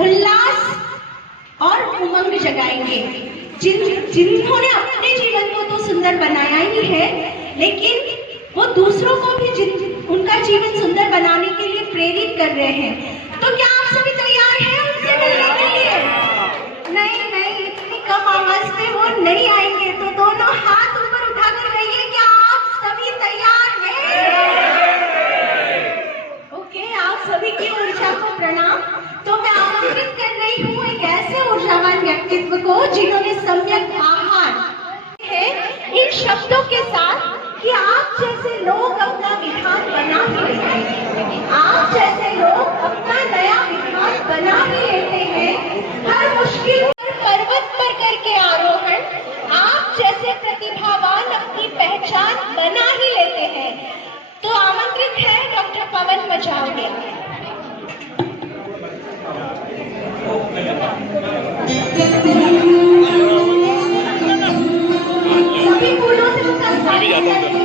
उल्लास और उमंग जगाएंगे। जिन्होंने अपने जीवन को तो सुंदर बनाया ही है, लेकिन वो दूसरों को भी उनका जीवन सुंदर बनाने के लिए प्रेरित कर रहे हैं। तो क्या आप सभी तैयार हैं उनसे मिलने के लिए? नहीं, इतनी कम आवाज में वो नहीं आएंगे, तो दोनों हाथ ऊपर उठाकर कहिए, क्या आप सभी तैयार हैं? ओके, आप सभी की ऊर्जा को प्रणाम। तो मैं आमंत्रित कर रही हूँ एक ऐसे ऊर्जावान व्यक्तित्व को जिन्होंने सम्यक आहार है इन शब्दों के साथ कि आप जैसे लोग अपना विधान बना ही लेते हैं, आप जैसे लोग अपना नया विधान बना ही लेते हैं। हर मुश्किल पर पर्वत पर करके आरोहण, आप जैसे प्रतिभावान अपनी पहचान बना ही लेते हैं। तो आमंत्रित है डॉक्टर पवन मजावड़िया। सभी फूलों से उनका स्वागत करें।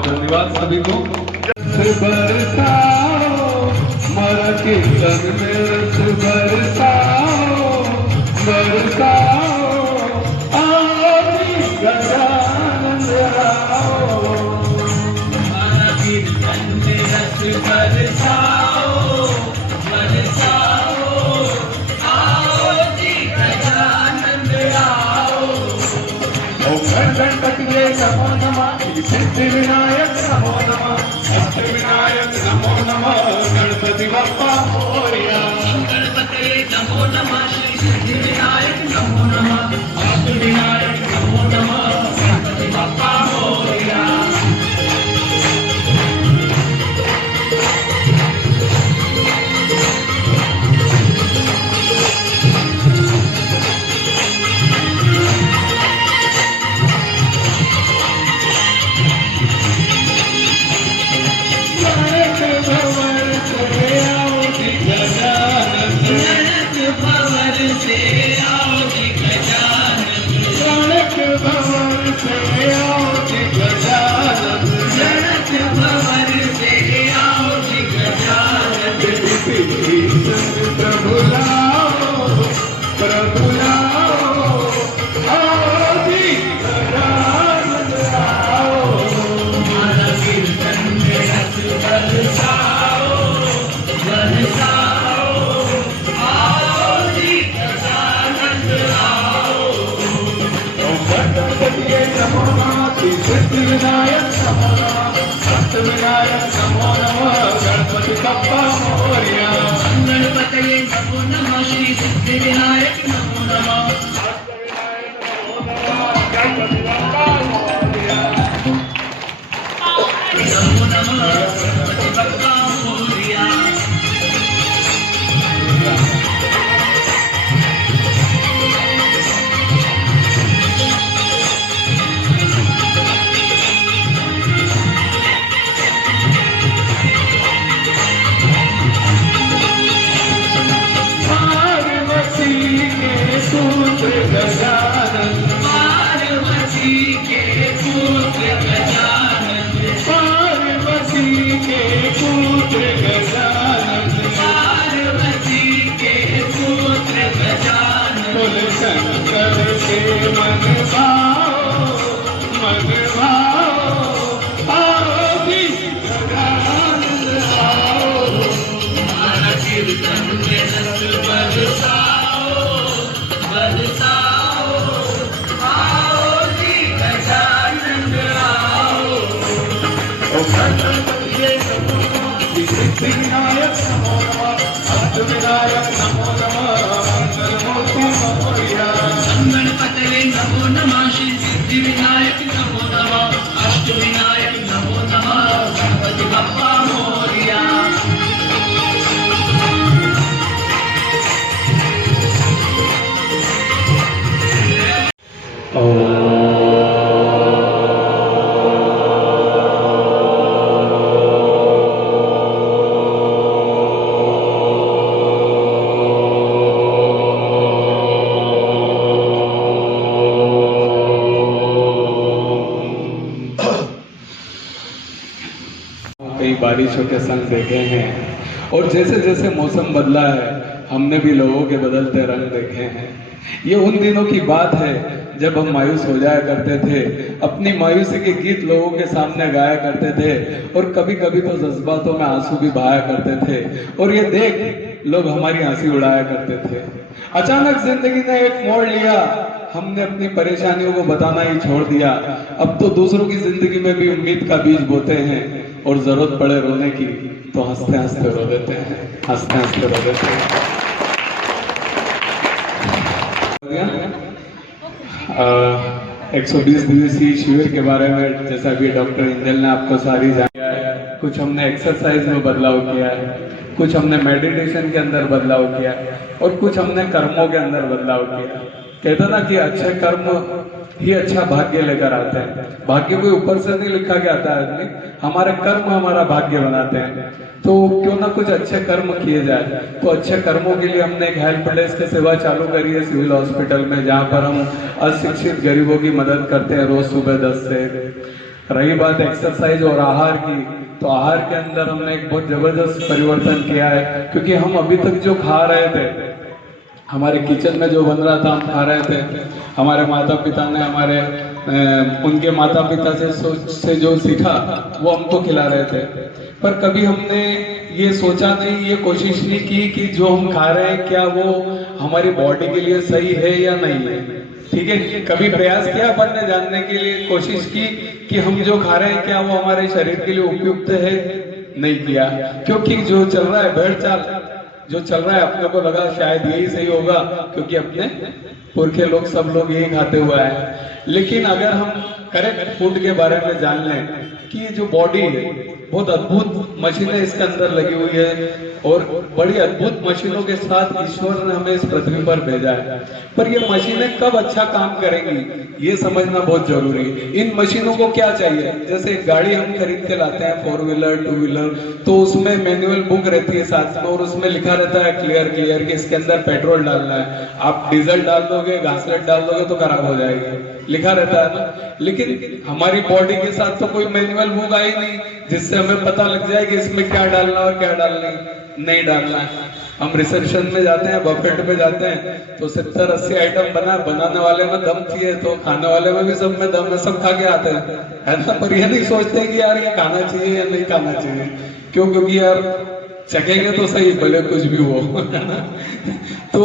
धन्यवाद सभी को। बरसाओ मर के तन में रस बरसाओ, बरसाओ आओ गजानन आओ। सिद्धिविनायक नमो नमः, अष्टविनायक नमो नमः, गणपति बप्पा मोरया। गणपतये नमो नमः, श्री सिद्धिविनायक नमो नमः, अष्टविनायक नमो नमः, गणपति बप्पा मोरया। सिद्धिविनायक नमो नमः, अष्टविनायक नमो नमः, गणपति बप्पा मोरया। गणपतये नमो नमः, श्री सिद्धिविनायक नमो नमः, अष्टविनायक नमो नमः, गणपति बप्पा मोरया। नमो नमः, गणपति बप्पा मोरया। गजानन पार्वती के पुत्र गजानन, पार्वती के पुत्र गजानन, पार्वती के पुत्र गजानन। बोल शंकर के मन भाओ आओ भी गजानन आओ। हमारा कीर्तन में रस बरसाओ, बरसाओ, आओ जी गजानन आओ। ओ गणपति नमो नमः, सिद्धिविनायक नमो नमः, अष्टविनायक नमो नमः, मंगलमूर्ति मोरया। गणपतये नमो नमः, श्री सिद्धिविनायक नमो नमः, अष्टविनायक नमो नमः, गणपति बप्पा मोरया। कई बारिशों के संग देखे हैं और जैसे जैसे मौसम बदला है हमने भी लोगों के बदलते रंग देखे हैं। ये उन दिनों की बात है जब हम मायूस हो जाया करते थे, अपनी मायूसी के गीत लोगों के सामने गाया करते थे और कभी कभी तो जज्बातों में आंसू भी बहाया करते थे और ये देख लोग हमारी हंसी उड़ाया करते थे। अचानक जिंदगी ने एक मोड़ लिया, हमने अपनी परेशानियों को बताना ही छोड़ दिया। अब तो दूसरों की जिंदगी में भी उम्मीद का बीज बोते हैं और जरूरत पड़े रोने की तो हंसते हंसते रो देते हैं, हंसते हंसते रो देते हैं। 120 दिवसीय शिविर के बारे में जैसा भी डॉक्टर इंजल ने आपको सारी जाना है, कुछ हमने एक्सरसाइज में बदलाव किया है, कुछ हमने मेडिटेशन के अंदर बदलाव किया और कुछ हमने कर्मों के अंदर बदलाव किया। कहते ना कि अच्छे कर्म ही अच्छा भाग्य लेकर आते हैं। भाग्य कोई ऊपर से नहीं लिखा के आता है आदमी, हमारे कर्म हमारा भाग्य बनाते हैं। तो क्यों ना कुछ अच्छे कर्म किए जाए। तो अच्छे कर्मों के लिए हमने एक हेल्प डेस्क की सेवा चालू करी है सिविल हॉस्पिटल में, जहाँ पर हम अशिक्षित गरीबों की मदद करते हैं रोज सुबह 10 से। रही बात एक्सरसाइज और आहार की, तो आहार के अंदर हमने एक बहुत जबरदस्त परिवर्तन किया है, क्योंकि हम अभी तक जो खा रहे थे, हमारे किचन में जो बन रहा था हम खा रहे थे, हमारे माता पिता ने, हमारे उनके माता पिता से जो सीखा वो हमको खिला रहे थे। पर कभी हमने ये सोचा नहीं, ये कोशिश नहीं की कि जो हम खा रहे हैं क्या वो हमारी बॉडी के लिए सही है या नहीं है। ठीक है, कभी प्रयास किया अपन ने जानने के लिए, कोशिश की कि हम जो खा रहे हैं क्या वो हमारे शरीर के लिए उपयुक्त है? नहीं किया, क्योंकि जो चल रहा है भेड़ चाल जो चल रहा है, अपने को लगा शायद यही सही होगा, क्योंकि अपने पुरखे लोग सब लोग यही खाते हुए हैं। लेकिन अगर हम करेक्ट फूड के बारे में जान लें कि ये जो बॉडी है बहुत अद्भुत मशीनें इसके अंदर लगी हुई है, और बड़ी अद्भुत मशीनों के साथ ईश्वर ने हमें इस पृथ्वी पर भेजा है। पर ये मशीनें कब अच्छा काम करेंगी ये समझना बहुत जरूरी है। इन मशीनों को क्या चाहिए? जैसे एक गाड़ी हम खरीद के लाते हैं, 4 व्हीलर 2 व्हीलर, तो उसमें मैनुअल बुक रहती है साथ में, और उसमें लिखा रहता है क्लियर क्लियर कि इसके अंदर पेट्रोल डालना है। आप डीजल डाल दोगे, घासलेट डाल दोगे तो खराब हो जाएगी, लिखा रहता है ना। लेकिन हमारी बॉडी के साथ तो कोई मैनुअल बुक आई नहीं जिससे हमें पता लग जाए कि इसमें क्या डालना और क्या डालना नहीं डालना है। हम रिसेप्शन में जाते हैं, बफेट में जाते हैं, तो 70-80 आइटम बनाने वाले में दम चाहिए, तो खाने वाले में भी सब में दम है, सब खा के आते हैं, है ना। पर ये नहीं सोचते कि यार ये खाना चाहिए या नहीं खाना चाहिए। क्यों? क्योंकि यार चखेंगे तो सही, भले कुछ भी हो। तो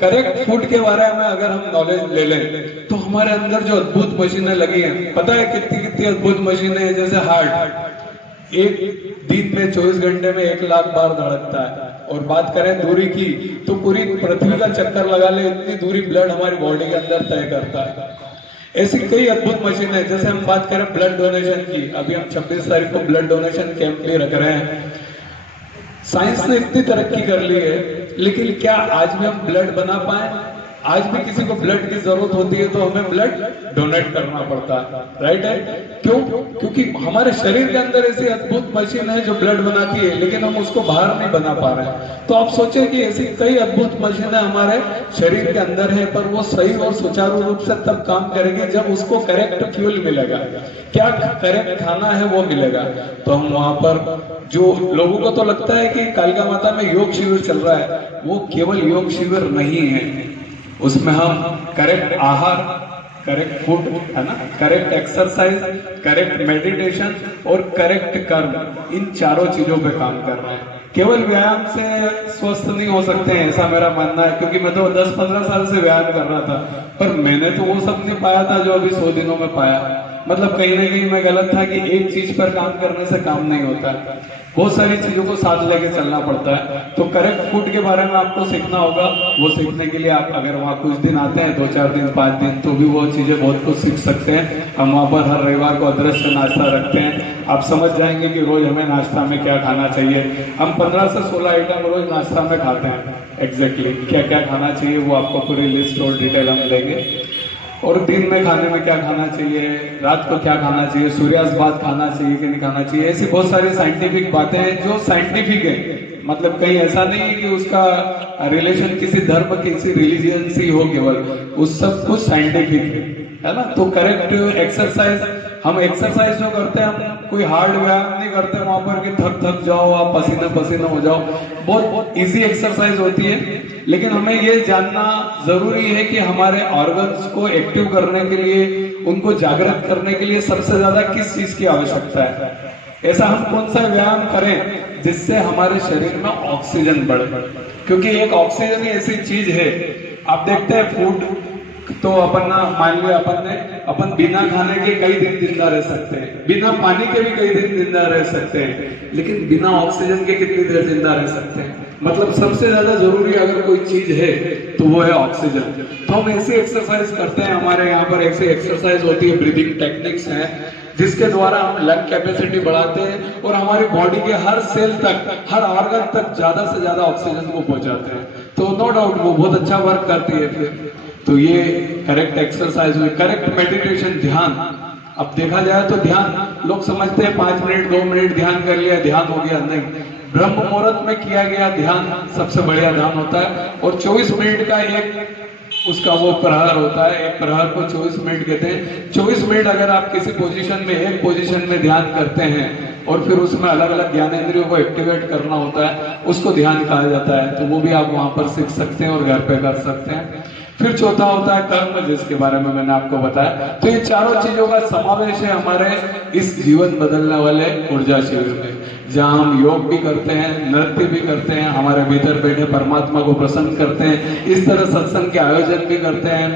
करेक्ट फूड के बारे में अगर हम नॉलेज ले लें तो हमारे अंदर जो अद्भुत मशीनें लगी हैं, पता है कितनी कितनी अद्भुत मशीनें हैं। जैसे हार्ट एक दिन में 24 घंटे में 1 लाख बार धड़कता है, और बात करें दूरी की तो पूरी पृथ्वी का चक्कर लगा ले इतनी दूरी ब्लड हमारी बॉडी के अंदर तय करता है। ऐसी कई अद्भुत मशीनें हैं। जैसे हम बात करें ब्लड डोनेशन की, अभी हम 26 तारीख को ब्लड डोनेशन कैंप भी रख रहे हैं। साइंस ने इतनी तरक्की कर ली है, लेकिन क्या आज भी हम ब्लड बना पाए? आज भी किसी को ब्लड की जरूरत होती है तो हमें ब्लड डोनेट करना पड़ता है, राइट है? क्यों? क्योंकि हमारे शरीर के अंदर ऐसी अद्भुत मशीन है जो ब्लड बनाती है, लेकिन हम उसको बाहर नहीं बना पा रहे हैं। तो आप सोचें कि ऐसी कई अद्भुत मशीनें हमारे शरीर के अंदर है, पर वो सही और सुचारू रूप से तब काम करेगी जब उसको करेक्ट फ्यूल मिलेगा, क्या करेक्ट खाना है वो मिलेगा। तो हम वहां पर जो लोगों को तो लगता है कि कालिका माता में योग शिविर चल रहा है, वो केवल योग शिविर नहीं है। उसमें हम करेक्ट आहार, करेक्ट फूड, है ना, करेक्ट एक्सरसाइज, करेक्ट मेडिटेशन और करेक्ट कर्म, इन चारों चीजों पे काम कर रहे हैं। केवल व्यायाम से स्वस्थ नहीं हो सकते हैं, ऐसा मेरा मानना है। क्योंकि मैं तो 10-15 साल से व्यायाम कर रहा था, पर मैंने तो वो सब नहीं पाया था जो अभी 100 दिनों में पाया। मतलब कहीं ना कहीं मैं गलत था कि एक चीज पर काम करने से काम नहीं होता, बहुत सारी चीजों को साथ लेके चलना पड़ता है। तो करेक्ट फूड के बारे में आपको सीखना होगा। वो सीखने के लिए आप अगर वहाँ कुछ दिन आते हैं, 2-4 दिन 5 दिन, तो भी वो चीजें बहुत कुछ सीख सकते हैं। हम वहाँ पर हर रविवार को अदृश्य नाश्ता रखते हैं। आप समझ जाएंगे कि रोज हमें नाश्ता में क्या खाना चाहिए। हम 15 से 16 आइटम रोज नाश्ता में खाते हैं। एग्जैक्टली क्या क्या खाना चाहिए वो आपको पूरी लिस्ट और डिटेल हम देंगे। और दिन में खाने में क्या खाना चाहिए, रात को क्या खाना चाहिए, सूर्यास्त बाद खाना चाहिए कि नहीं खाना चाहिए, ऐसी बहुत सारी साइंटिफिक बातें हैं जो साइंटिफिक है। मतलब कहीं ऐसा नहीं है कि उसका रिलेशन किसी धर्म, किसी रिलीजियन से हो, केवल उस सब कुछ साइंटिफिक है ना। तो करेक्ट एक्सरसाइज, हम एक्सरसाइज जो करते हैं, हम कोई हार्ड व्यायाम नहीं करते वहां पर कि थक जाओ, आप पसीना पसीना हो जाओ। बहुत इजी एक्सरसाइज होती है, लेकिन हमें ये जानना जरूरी है कि हमारे ऑर्गन्स को एक्टिव करने के लिए, उनको जागृत करने के लिए सबसे ज्यादा किस चीज की आवश्यकता है। ऐसा हम कौन सा व्यायाम करें जिससे हमारे शरीर में ऑक्सीजन बढ़े, क्योंकि एक ऑक्सीजन ही ऐसी चीज है। आप देखते हैं फूड तो अपन ना, मान लिया अपन बिना खाने के कई दिन जिंदा रह सकते हैं, बिना पानी के भी कई दिन जिंदा रह सकते हैं, लेकिन बिना ऑक्सीजन के कितनी देर जिंदा रह सकते हैं। मतलब सबसे ज्यादा जरूरी अगर कोई चीज है तो वो है ऑक्सीजन। तो हम ऐसी एक्सरसाइज करते हैं, हमारे यहाँ पर ऐसी एक्सरसाइज होती है, ब्रीदिंग टेक्निक्स हैं, जिसके द्वारा हम लंग कैपेसिटी बढ़ाते हैं और हमारी बॉडी के हर सेल तक, हर ऑर्गन तक ज्यादा से ज्यादा ऑक्सीजन को पहुंचाते हैं। तो नो डाउट वो बहुत अच्छा वर्क करती है। फिर तो ये करेक्ट एक्सरसाइज हुई। करेक्ट मेडिटेशन, ध्यान। अब देखा जाए तो ध्यान, लोग समझते हैं 5 मिनट 2 मिनट ध्यान कर लिया ध्यान हो गया, नहीं। ब्रह्म मुहूर्त में किया गया ध्यान सबसे बढ़िया ध्यान होता है। और 24 मिनट का एक उसका वो प्रहर होता है, एक प्रहर को 24 मिनट कहते हैं। 24 मिनट अगर आप किसी पोजीशन में, एक पोजीशन में ध्यान करते हैं और फिर उसमें अलग अलग ज्ञानेंद्रियों को एक्टिवेट करना होता है, उसको ध्यान कहा जाता है। तो वो भी आप वहां पर सीख सकते हैं और घर पे कर सकते हैं। फिर चौथा होता है कर्म, जिसके बारे में मैंने आपको बताया। तो ये चारों चीजों का समावेश है हमारे इस जीवन बदलने वाले ऊर्जा शिविर में, जहां हम योग भी करते हैं, नृत्य भी करते हैं, हमारे भीतर बैठे परमात्मा को प्रसन्न करते हैं, इस तरह सत्संग के आयोजन भी करते हैं।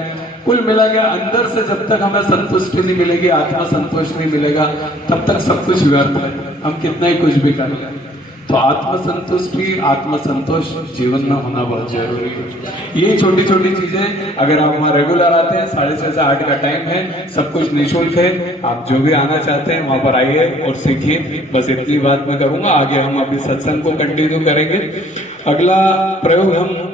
कुल मिला के अंदर से जब तक हमें संतुष्टि नहीं मिलेगी, आत्मा संतोष नहीं मिलेगा, तब तक सब कुछ व्यर्थ है, हम कितना ही कुछ भी कर लें। तो आत्म संतुष्टि, आत्म संतोष जीवन में होना बहुत जरूरी है। ये छोटी छोटी चीजें अगर आप वहाँ रेगुलर आते हैं, 6:30 से 8 का टाइम है, सब कुछ निःशुल्क है, आप जो भी आना चाहते हैं वहां पर आइए और सीखिए। बस इतनी बात मैं करूंगा। आगे हम अभी सत्संग को कंटिन्यू करेंगे। अगला प्रयोग हम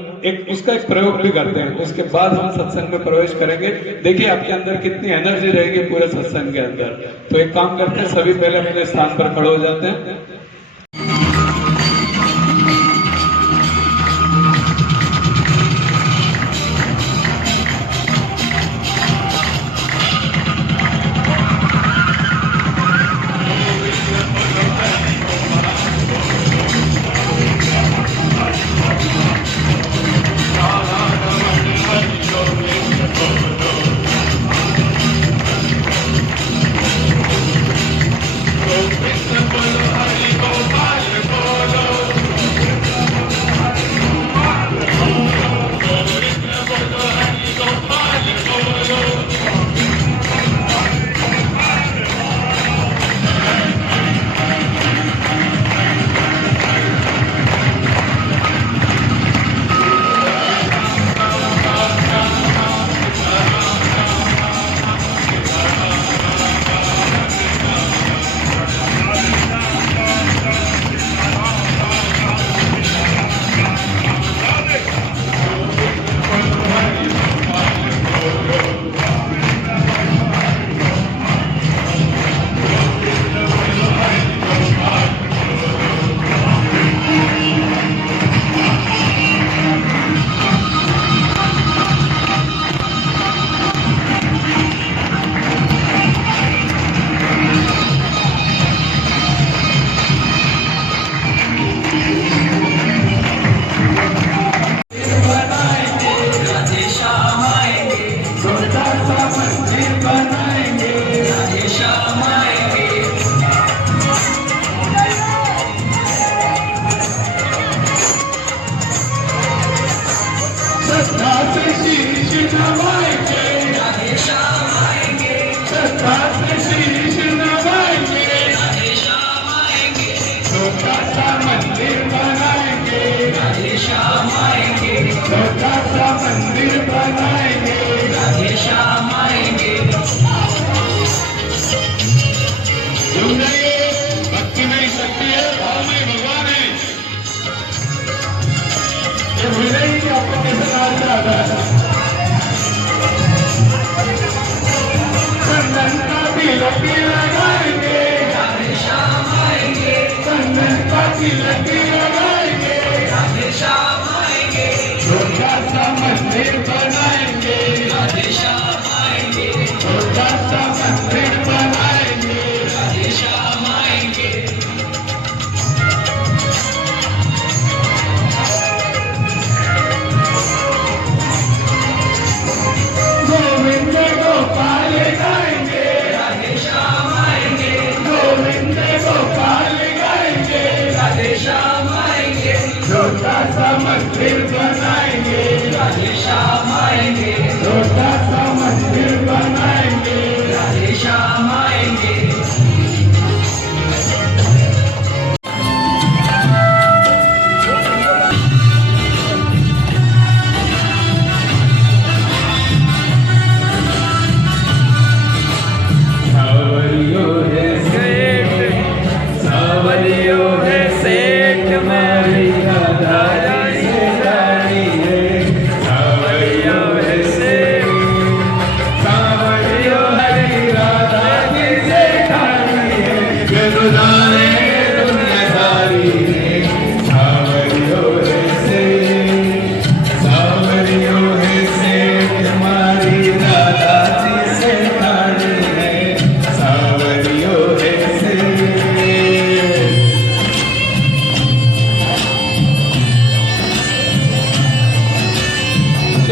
उसका एक प्रयोग भी करते हैं, उसके बाद हम सत्संग में प्रवेश करेंगे। देखिए आपके अंदर कितनी एनर्जी रहेगी पूरे सत्संग के अंदर। तो एक काम करते हैं, सभी पहले अपने स्थान पर खड़े हो जाते हैं।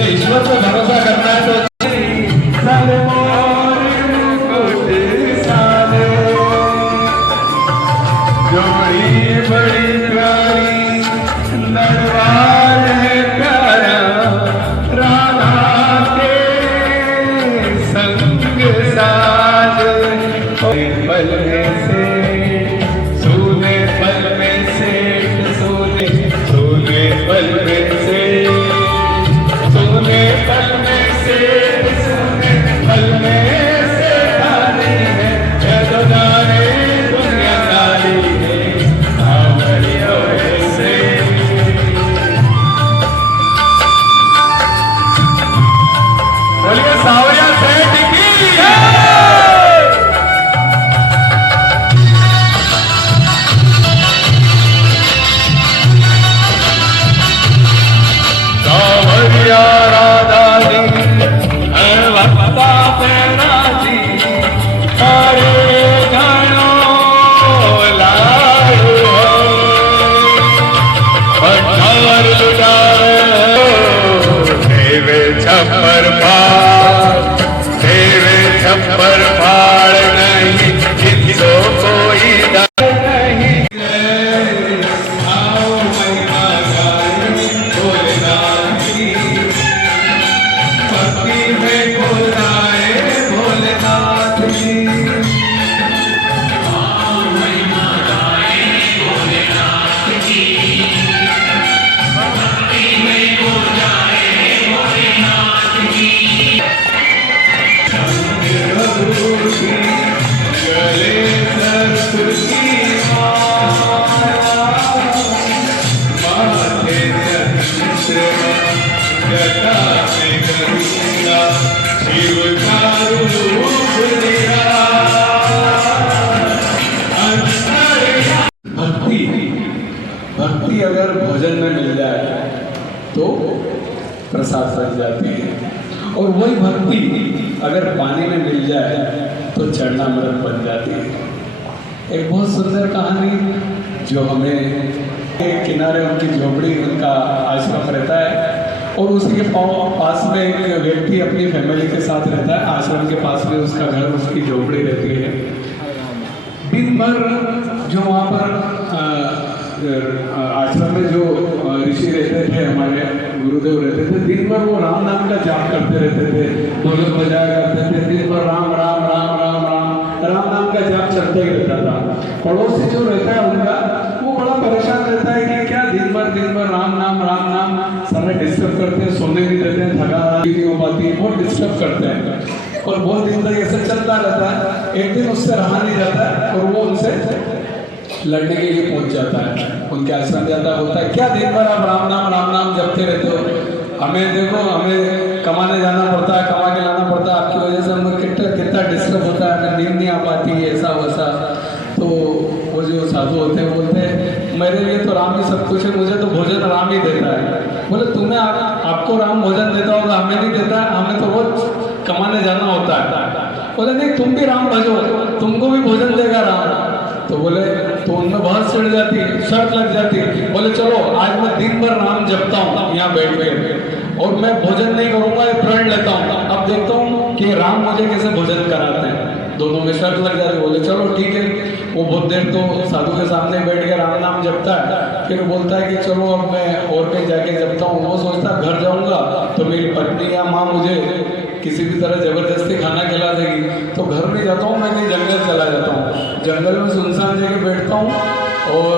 मुझे ईश्वर पे भरोसा करना है तो सारे मोर मुकुट सारे, जो बड़ी प्यारी नरवार है प्यारा राधा के संग साज, पल में से सोने पल में से सोने सोने पल में से सोने पल में से सोने पल में से सारी है तो जाने दुनिया सारी है आवरियों से। बोलिए सावरिया सेठ की जय। सावरिया राधा जी भक्ता प्रेरणा जी अरे घणो लायो पठार लुटावे देवे छप्पर फाड़ नहीं किसो कोई डर नहीं। आओ महिमा गाए भोलेनाथ की, भक्ति में बोलाए भोलेनाथ की। गले सर्प की माला, माथे चंद्रमा, जटा में गंगा, शिव का रूप लिया। भक्ति भक्ति अगर भोजन में मिल जाए तो प्रसाद बन जाती है, और वही भक्ति अगर पानी में मिल जाए तो चरणामृत बन जाती है। एक बहुत सुंदर कहानी जो हमें किनारे उनकी झोपड़ी, उनका आश्रम रहता है, और उसी के पास में एक व्यक्ति अपनी फैमिली के साथ रहता है। आश्रम के पास में उसका घर, उसकी झोपड़ी रहती है। दिन भर जो वहाँ पर आश्रम में जो ऋषि रहते थे, हमारे गुरुदेव रहते थे, दिन भर वो राम नाम का जाप करते रहते थे, ढोलक बजाया करते थे। दिन भर राम राम राम राम राम राम नाम का जाप चलते ही रहता था। पड़ोसी जो रहता है उनका, वो बड़ा परेशान रहता है कि क्या दिन भर राम नाम सारे डिस्टर्ब करते हैं, सोने नहीं देते हैं, थका नहीं हो पाती, बहुत डिस्टर्ब करते हैं, और बहुत दिन तक ऐसे चलता रहता है। एक दिन उससे रहा नहीं जाता है और वो उनसे लड़ने के लिए पहुंच जाता है। उनके आश्रम जाता है, बोलता है क्या दिन भर आप राम नाम जपते रहते हो, हमें देखो, हमें कमाने जाना पड़ता है, कमा के लाना पड़ता है, आपकी वजह से हमें कितना डिस्टर्ब होता है, हमें नींद नहीं आ पाती है, ऐसा वैसा। तो वो जो साधु होते हैं बोलते हैं मेरे लिए तो राम ही सब कुछ है, मुझे तो भोजन राम ही देता है। बोले तुम्हें आपको राम भोजन देता होगा, हमें नहीं देता, हमें तो रोज कमाने जाना होता है। बोले नहीं, तुम भी राम भजो, तुमको भी भोजन देगा राम। तो बोले, तो उनमें बहुत चढ़ जाती है, शर्त लग जाती है। बोले चलो आज मैं दिन भर राम जपता हूँ यहाँ बैठ के, और मैं भोजन नहीं करूँगा, प्रण लेता हूँ, अब देखता हूँ कि राम मुझे कैसे भोजन कराते हैं। दोनों में शर्त लग जाती है। बोले चलो ठीक है। वो बहुत देर तो साधु के सामने बैठ के राम नाम जपता है, फिर बोलता है कि चलो अब मैं और कहीं जाके जपता हूँ। वो सोचता है घर जाऊँगा तो मेरी पत्नी या माँ मुझे किसी भी तरह जबरदस्ती खाना खिला देगी, तो घर नहीं जाता हूँ, मैं कहीं जंगल चला जाता हूँ, जंगल में सुनसान जगह बैठता हूँ और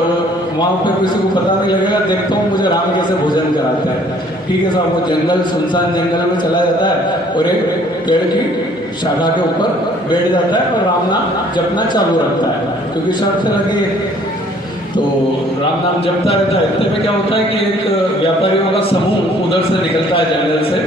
वहाँ पे किसी को पता नहीं लगेगा, देखता हूँ मुझे राम कैसे भोजन कराता है। ठीक है साहब, वो जंगल, सुनसान जंगल में चला जाता है और एक पेड़ की शाखा के ऊपर बैठ जाता है और राम नाम जपना चालू रखता है, क्योंकि शर्त से लगी है। तो राम नाम जपता रहता है। इतने में क्या होता है कि एक व्यापारियों का समूह उधर से निकलता है जंगल से,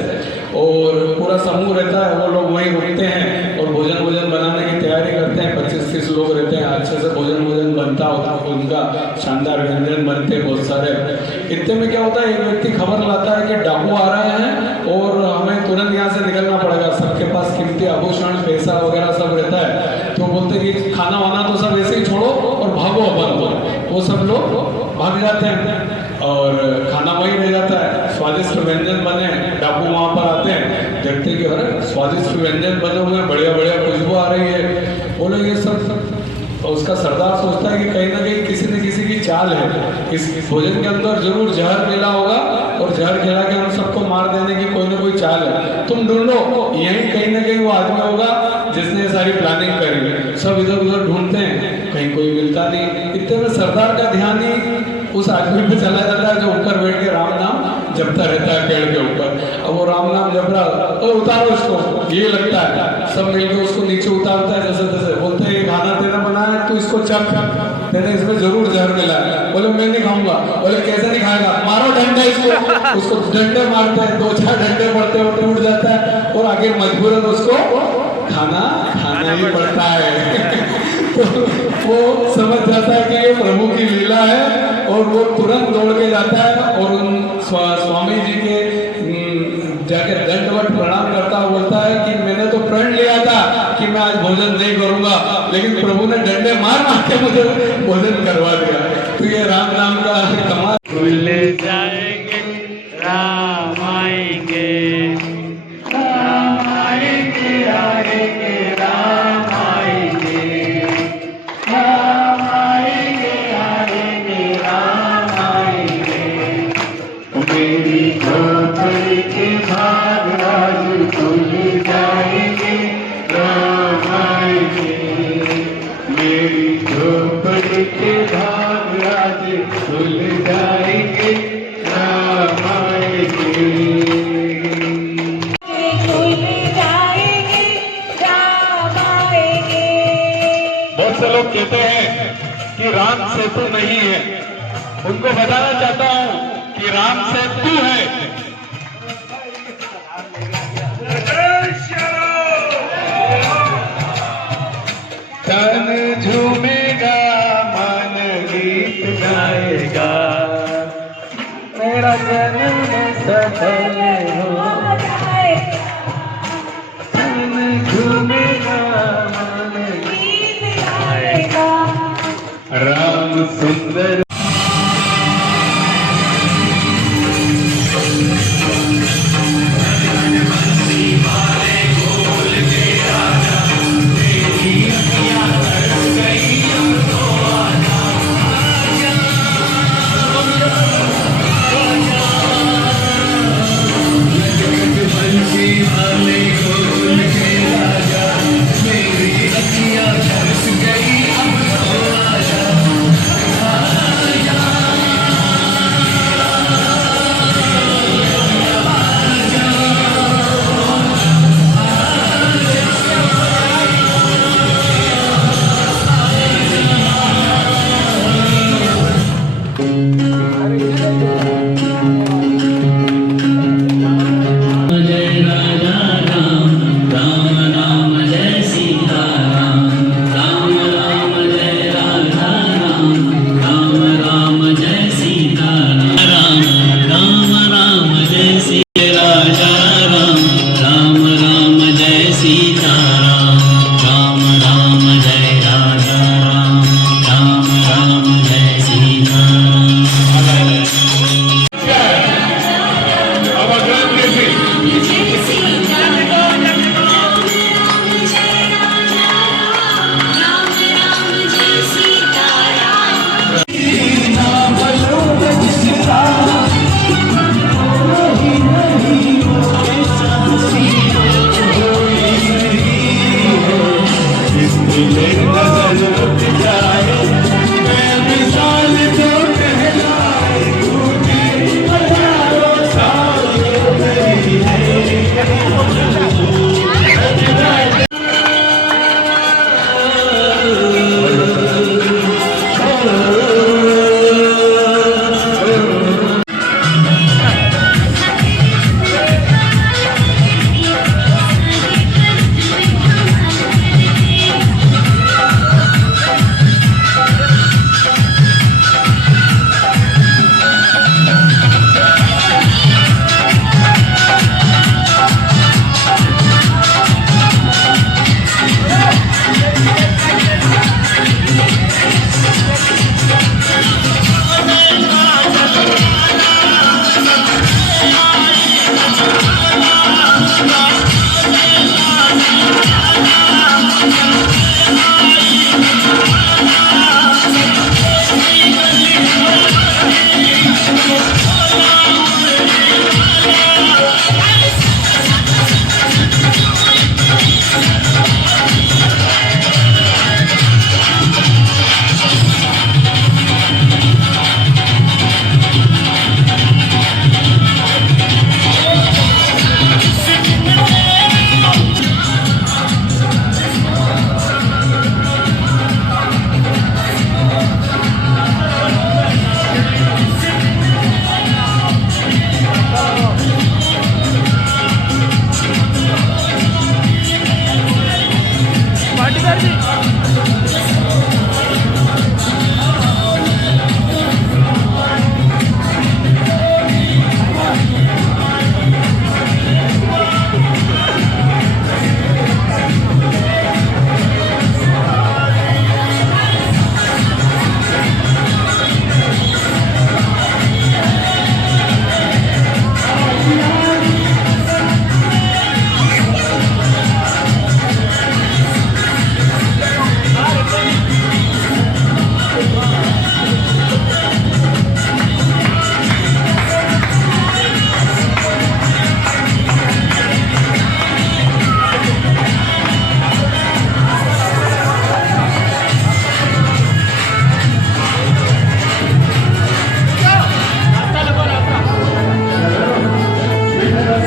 और पूरा समूह रहता है, वो लोग वहीं रुकते हैं और भोजन बनाने की तैयारी करते हैं। 25-30 लोग रहते हैं, अच्छे से भोजन बनता होता है, उनका शानदार व्यंजन बनते हैं बहुत सारे। इतने में क्या होता है, एक व्यक्ति खबर लाता है कि डाकू आ रहे हैं और हमें तुरंत यहाँ से निकलना पड़ेगा। सबके पास कीमती आभूषण, पैसा वगैरह सब रहता है। तो बोलते कि खाना वाना तो सब ऐसे ही छोड़ो और भागो अपन। वो सब लोग भाग जाते हैं और खाना वहीं रह जाता है। स्वादिष्ट व्यंजन बने, डाकू वहां पर आते हैं, देखते कि अरे स्वादिष्ट व्यंजन बने हुए हैं, बढ़िया बढ़िया खुशबू आ रही है, बोले ये सब। तो उसका सरदार सोचता है कि कहीं ना कहीं किसी न किसी की चाल है, इस भोजन के अंदर जरूर जहर मिला होगा और जहर खिला के हम सबको मार देने की कोई ना कोई चाल है, तुम ढूंढो, यही कहीं ना कहीं वो आदमी होगा जिसने ये सारी प्लानिंग करी है। सब इधर उधर ढूंढते हैं, कहीं कोई मिलता नहीं। इतने में सरदार का ध्यान ही उस आदमी पे चला जाता है जो ऊपर बैठ के राम नाम जपता रहता है पेड़ के ऊपर। अब वो राम नाम जप रहा, तो उतारो इसको, ये लगता है। सब मिलकर उसको नीचे उतारता है, जैसे तैसे बोलते हैं ये खाना तेरा बना है, तो इसको चख, तेने इसमें जरूर जहर मिला है। बोले मैं नहीं खाऊंगा। बोले कैसे नहीं खाएगा, मारो डंडा इसको। उसको डंडे मारते हैं, 2-4 डंडे पड़ते हैं, टूट जाता है और आगे मजबूरन उसको खाना ही पड़ता है। तो वो समझ जाता है कि ये प्रभु की लीला है और वो तुरंत दौड़ के जाता है और उन स्वामी जी के जाके दंडवत प्रणाम करता हुआ बोलता है कि मैंने तो प्रण लिया था कि मैं आज भोजन नहीं करूंगा, लेकिन प्रभु ने डंडे मार के मुझे भोजन करवा दिया। तो ये राम नाम का कमाल। भूल जाएंगे राम आएंगे, राम आएंगे, आएंगे राम आएंगे, राम आएंगे, आएंगे राम आएंगे। मेरी झोपड़ी के भाग आज खुल जाएंगे, राम आएंगे। मेरी झोपड़ी के भाग आज खुल जाएंगे, राम आएंगे। बहुत से लोग कहते हैं कि राम सेतु नहीं है, उनको बताना चाहता हूं कि राम सेतु है। तन झूमेगा मन गीत गाएगा, मेरा जन्म सफल हो जाए। तन झूमेगा मन गीत गाएगा, राम सुंदर।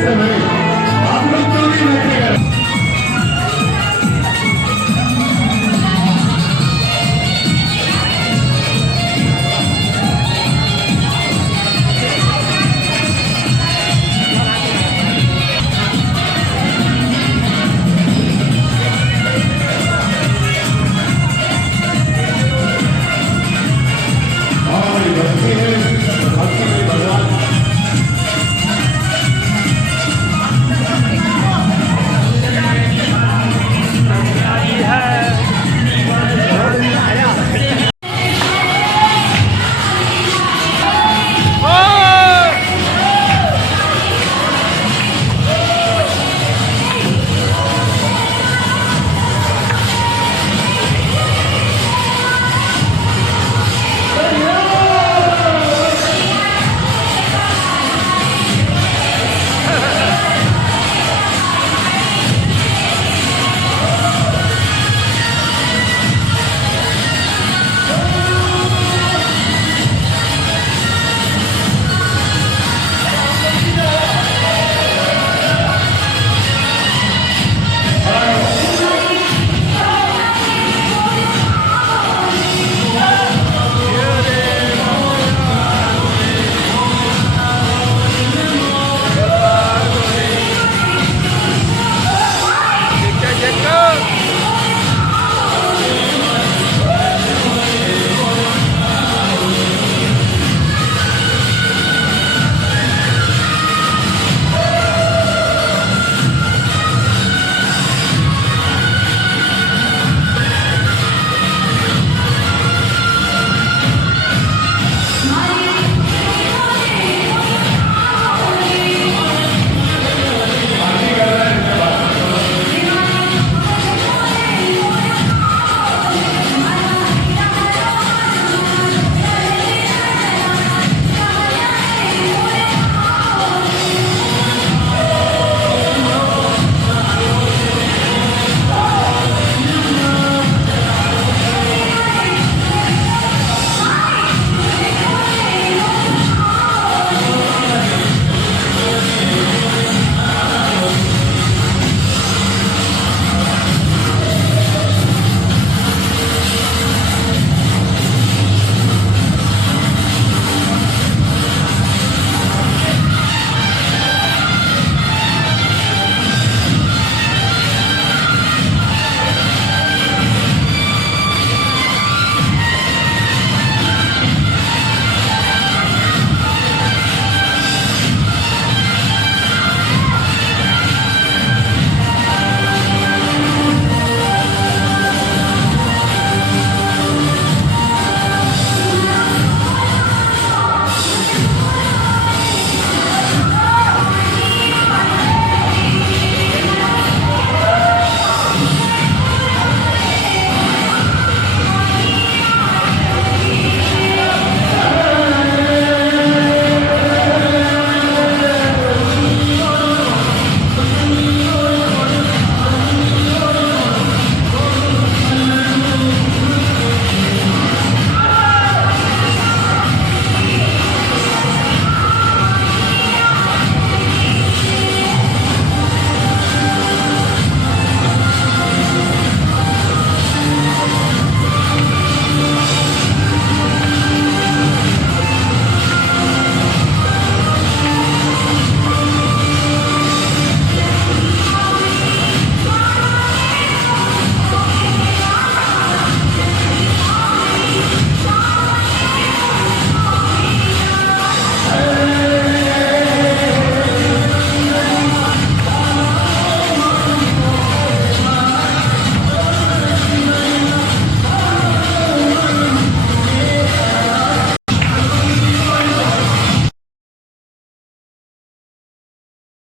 से भरे